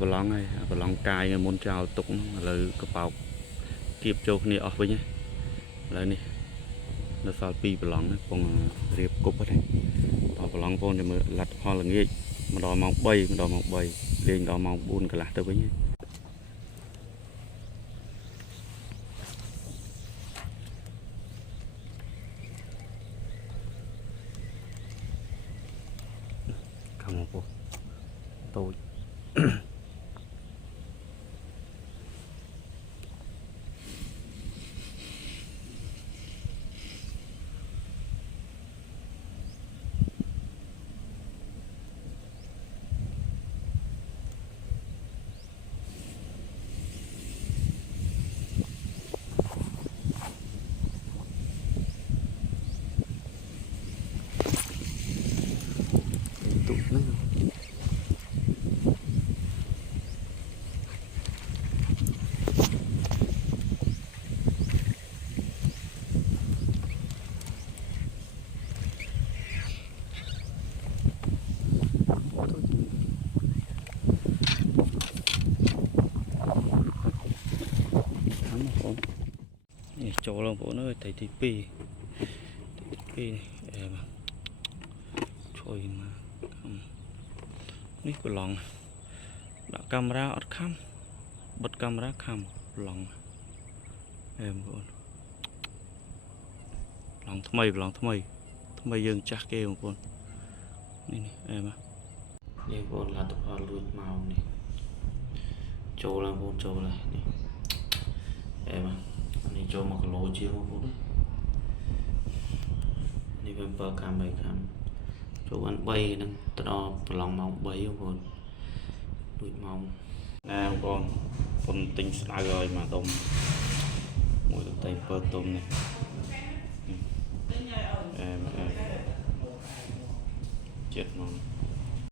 ប្រឡងហើយប្រឡងកាយមុនចោលទុកឥឡូវកបោកគៀបចូលគ្នាអស់វិញឥឡូវនេះនៅសល់2ប្រឡងកំពុងរៀបគប់ហ្នឹងតប្រឡងបងចាំមើលលទ្ធផលល្ងាចម្ដងម៉ោង3ម្ដងម៉ោង3លេងដល់ម៉ោង4កន្លះទៅវិញខាងមកតូចចូលបងប្អូនអើយទី2ជួយមកនេះប្រឡងដាក់កាមេរ៉ាអត់ខំបិទកាមេរ៉ាខំប្រឡងបងប្អូនប្រឡងថ្មីយើងចាស់គេបងប្អូននេះបងប្អូនលទ្ធផលលួចមកនេះចូលបងប្អូនចូលហើយនេះនេះចូល1គីឡូជាងបងប្អូននេះវាបើកាមចូលបាន3ហ្នឹងទៅដល់ប្រឡងម៉ោង3បងប្អូនដូចម៉ោងណាបងប្អូនពុនទិញស្ដៅឲ្យមកដុំមួយទៅ7ទុំនេះចិត្តមក